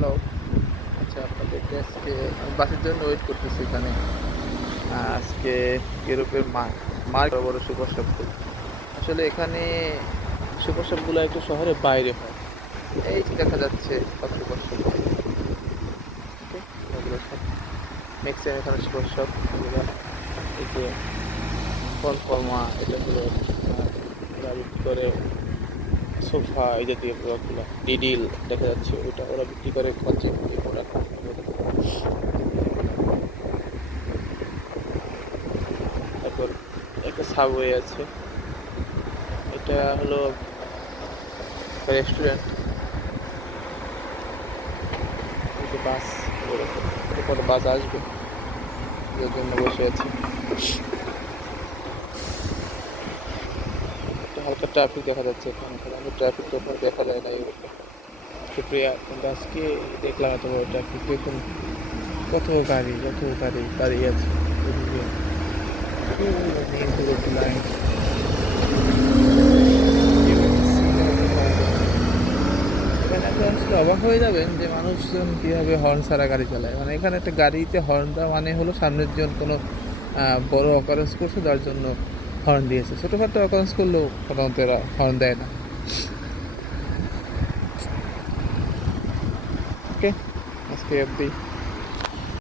Hello আচ্ছা আপনাদেরকে আজকে বাসের জন্য ওয়েট করতেছি এখানে। আজকে ইউরোপের মার বড় সুপার শপগুলো আসলে এখানে সুপার শপগুলো একটু শহরের বাইরে হয়। এই দেখা যাচ্ছে সব সুপার শপ। ম্যাক্সিমাম এখানে সুপার শপ এই যে কনফর্মা এটা হলো বিক্রি করে সোফা এই জাতীয় প্রোডাক্টগুলো ডিডিল দেখা যাচ্ছে, ওইটা ওরা বিক্রি করে খাচ্ছে। এই প্রোডাক্ট তারপর একটা সাবওয়ে আছে। এটা হলো রেস্টুরেন্ট বাস পরে বাস আসবে এর জন্য বসে আছি। একটা ট্রাফিক দেখা যাচ্ছে এখানে। ট্রাফিক কখনো দেখা যায় না ইউরোপে সুপ্রিয়া, কিন্তু আজকে দেখলাম এত বড় ট্রাফিক দেখুন, কত গাড়ি কত গাড়ি দাঁড়িয়ে আছে। লাইন অবাক হয়ে যাবেন যে মানুষজন কীভাবে হর্ন ছাড়া গাড়ি চালায়। মানে এখানে একটা গাড়িতে হর্ন দেওয়া মানে হলো সামনের জন কোনো বড় অকারেন্স করছে, যার জন্য হর্ন দিয়েছে। ছোটোখাটো এখন করলেও সাধারণত এরা হর্ন দেয় না। ওকে আজকে অব্দি